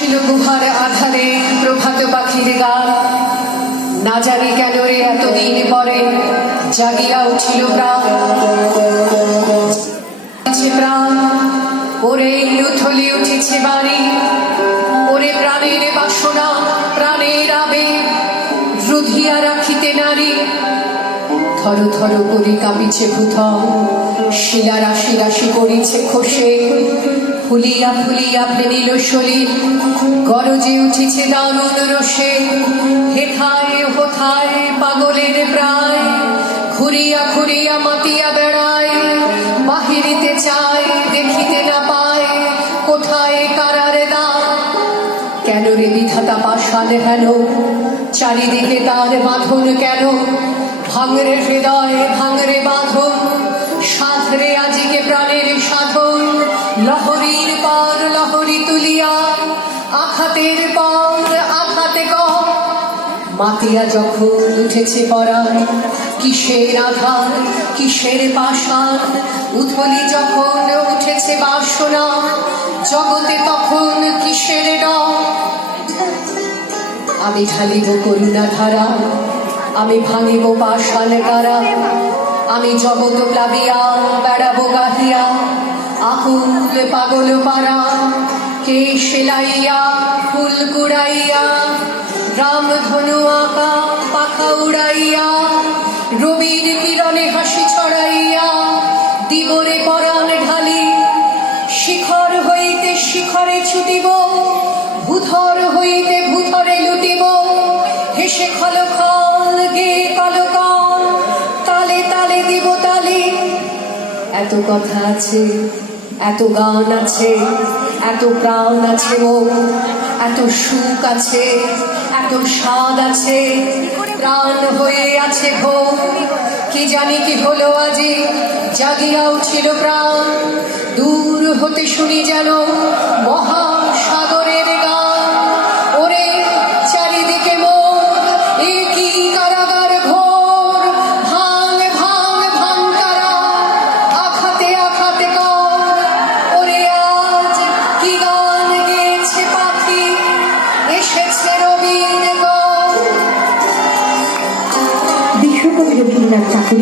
ছিল গুহার আধারে প্রভাত পাখির গান, না জানি কেন রে এতদিন পরে জাগিয়া উঠিল প্রাণ। প্রাণ ওরে উথলে উঠেছে বাড়ি, ওরে প্রাণের বাসনা প্রাণের আবেগ রুধিয়া রাখিতে নারী। থর থর করে কাঁপিছে ভূথল, শিলা রাশি রাশি করিছে খসে, ফুলিয়া ফুলিয়া ফেনিল শরীর, গরজে উঠেছে দারুণ রোষে। হেথায় হোথায় পাগলের প্রায়, ঘুরিয়া ঘুরিয়া মাতিয়া বেড়ায়, বাহিরিতে চায় দেখিতে না পায়, কোথায় কারার দ্বার। কেন রে বিধাতা পাষাণ হেন, চারিদিকে তার বাঁধন কেন? ভাঙরে হৃদয় ভাঙরে বাঁধন, সাধরে আজিকে প্রাণের সাধন। লহরীর পর লহরী তুলিয়া, আঘাতের পর আঘাতে কম, মাতিয়া যখন উঠেছে পরায়, কিসের আধার কিসের পাষাণ। উথলি যখন উঠেছে বাসনা, জগতে তখন কিসের ডর। আমি ঢালিব করুণা ধারা, আমি ভাঙিব পাষাণ কারা, আমি জগৎ প্লাবিয়া বেড়াবো গাহিয়া, আকুল পাগল পারা। কে সেলাইয়া ফুল কুড়াইয়া, রাম ধনু আঁকা পাখা উড়াইয়া, রবির কিরণে হাসি ছড়াইয়া, দিবরে পরাণ ঢালি। শিখর হইতে শিখরে ছুটিব, ভূধর হইতে ভূধরে লুটিব, হেসে খল খল গে কলকল, তালে তালে দিব তালি। এত কথা আছে, এত গান আছে, এত প্রাণ আছে মন, এত সুখ আছে, এত স্বাদ আছে, প্রাণ হয়ে আছে ঘুম। কি জানি কি হলো আজি, জাগিয়া উঠিল প্রাণ। দূর হতে শুনি যেন মহাসাগরের গান। ওরে চারিদিকে মোর এ কি কারাগার ঘোর, ভাঙ ভাঙ ভাঙ কারা, আঘাতে আঘাতে কর। ওরে আজ কি গান গেয়েছে পাখি, এসেছে রবির গণ। বিশ্বকবি রবীন্দ্রনাথ ঠাকুরের